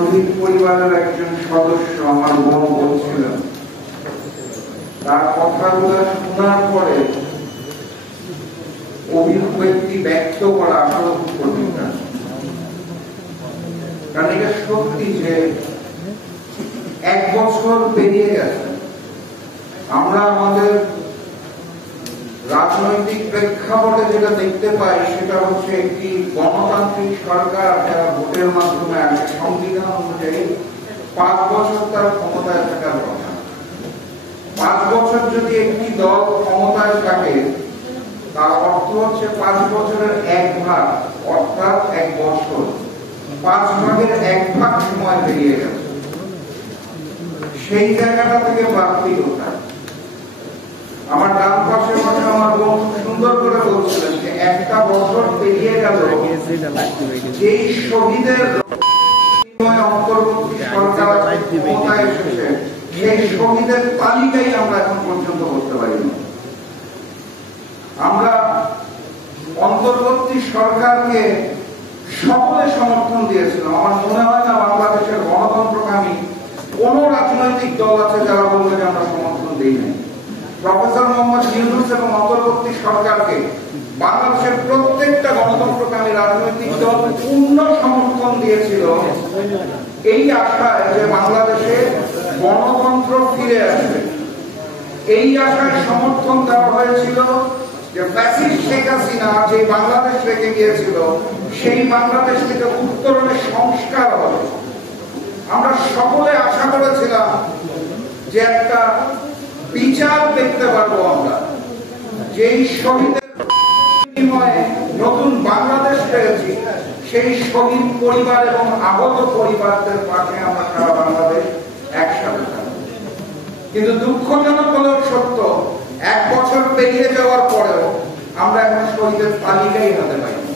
শহীদ পরিবারের একজন সদস্য আমার বোন বলছিলেন, তার কথাগুলো শোনার পরে অভিব্যক্তি ব্যক্ত করা আসলে কঠিন না। কারণ এটা সত্যি যে 1 বছর পেরিয়ে গেছে, আমরা আমাদের রাজনৈতিক প্রেক্ষাপটে যেটা দেখতে পাই সেটা হচ্ছে একটি গণতান্ত্রিক সরকার যারা ভোটের মাধ্যমে আসে, সংবিধান অনুযায়ী 5 বছর তার ক্ষমতায় থাকার কথা। 5 বছর যদি একটি দল ক্ষমতায় থাকে তার অর্থ হচ্ছে 5 বছরের 1 ভাগ, অর্থাৎ 1 বছর, 5 ভাগের 1 ভাগ সময় পেরিয়ে গেছে। সেই জায়গাটা থেকে প্রাপ্তি কোথায়? আমার ডান পাশে বসে আমার বোন সুন্দর করে বলছিলেন যে 1টা বছর পেরিয়ে গেল, যেই শহীদের অন্তর্বর্তী সরকার ক্ষমতায় এসেছে সেই শহীদের তালিকাই আমরা এখন পর্যন্ত করতে পারিনি। আমরা অন্তর্বর্তী সরকারকে সকলে সমর্থন দিয়েছিলাম। আমার মনে হয় না বাংলাদেশের গণতন্ত্রকামী কোন রাজনৈতিক দল আছে যারা বলবে যে আমরা সমর্থন দিই নাই। প্রফেসর মোহাম্মদ ইউনূস এবং অন্তর্বর্তী সরকারকে বাংলাদেশের প্রত্যেকটা গণতন্ত্রকামী রাজনৈতিক দল পূর্ণ সমর্থন দিয়েছিল এই আশায় যে বাংলাদেশে গণতন্ত্র ফিরে আসবে। এই আশায় সমর্থন দেওয়া হয়েছিল যে ফ্যাসিস্ট শেখ হাসিনা যে বাংলাদেশ রেখে গিয়েছিল সেই বাংলাদেশ থেকে উত্তরণে সংস্কার হবে। আমরা সকলে আশা করেছিলাম যে একটা বিচার দেখতে পারবো আমরা, যেই শহীদের বিনিময়ে নতুন বাংলাদেশ পেয়েছি সেই শহীদ পরিবার এবং আহত পরিবারদের পাশে আমরা সারা বাংলাদেশ একসাথে থাকবো। কিন্তু দুঃখজনক হলেও সত্য, 1 বছর পেরিয়ে যাওয়ার পরেও আমরা এখন শহীদের তালিকাই হাতে পাইনি।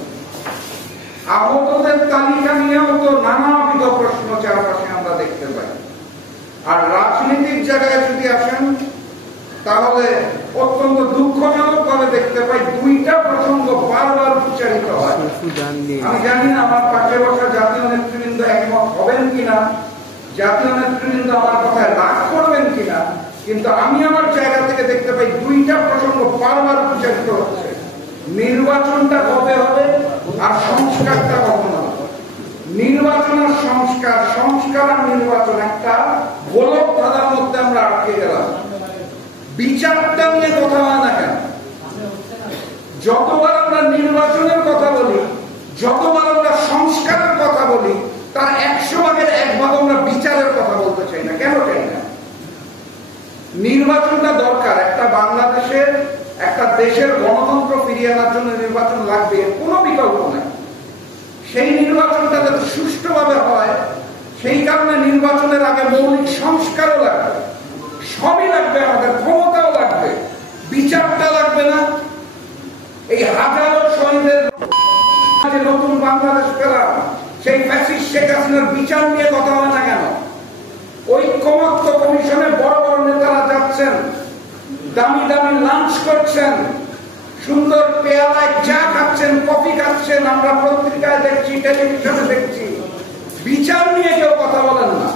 আহতদের তালিকা নিয়েও তো নানাবিধ প্রশ্ন চারপাশে আমরা দেখতে পাই। আর রাজনীতির জায়গায় যদি আসেন তাহলে অত্যন্ত দুঃখজনক ভাবে দেখতে পাই 2টা প্রসঙ্গ বারবার উচ্চারিত হয়। আমি জানি না আমার পাশে বসা জাতীয় নেতৃবৃন্দ একমত হবেন কিনা, জাতীয় নেতৃবৃন্দ আমার কথায় রাগ করবেন কিনা, কিন্তু আমি আমার জায়গা থেকে দেখতে পাই 2টা প্রসঙ্গ বারবার উচ্চারিত হচ্ছে। নির্বাচনটা কবে হবে আর সংস্কারটা কখন হবে। নির্বাচন আর সংস্কার, সংস্কার আর নির্বাচন একটা গোলক ধাঁধার মধ্যে আমরা আটকে গেলাম। বিচারটা নিয়ে কথা হয় না কেন? যতবার আমরা নির্বাচনের কথা বলি, যতবার আমরা সংস্কারের কথা বলি, তার 100 ভাগের 1 ভাগ আমরা বিচারের কথা বলতে চাই না। কেন চাই না? নির্বাচনটা দরকার। একটা বাংলাদেশের, একটা দেশের গণতন্ত্র ফিরিয়ে আনার জন্য নির্বাচন লাগবে, কোনো বিকল্প নাই। সেই নির্বাচনটা যাতে সুষ্ঠুভাবে হয় সেই কারণে নির্বাচনের আগে মৌলিক সংস্কারও লাগবে, সবই লাগবে, আমাদের ক্ষমতাও লাগবে, বিচারটা লাগবে না। এই হাজারো শহীদের নতুন বাংলাদেশ পেলাম, সেই ফ্যাসিস্ট শেখ হাসিনার বিচার নিয়ে কথা হয় না কেন? ঐক্যমত্য কমিশনে বড় বড় নেতারা যাচ্ছেন, দামি দামি লাঞ্চ করছেন, সুন্দর পেয়ালায় চা খাচ্ছেন, কফি খাচ্ছেন, আমরা পত্রিকায় দেখছি, টেলিভিশনে দেখছি। বিচার নিয়ে কেউ কথা বলেন না।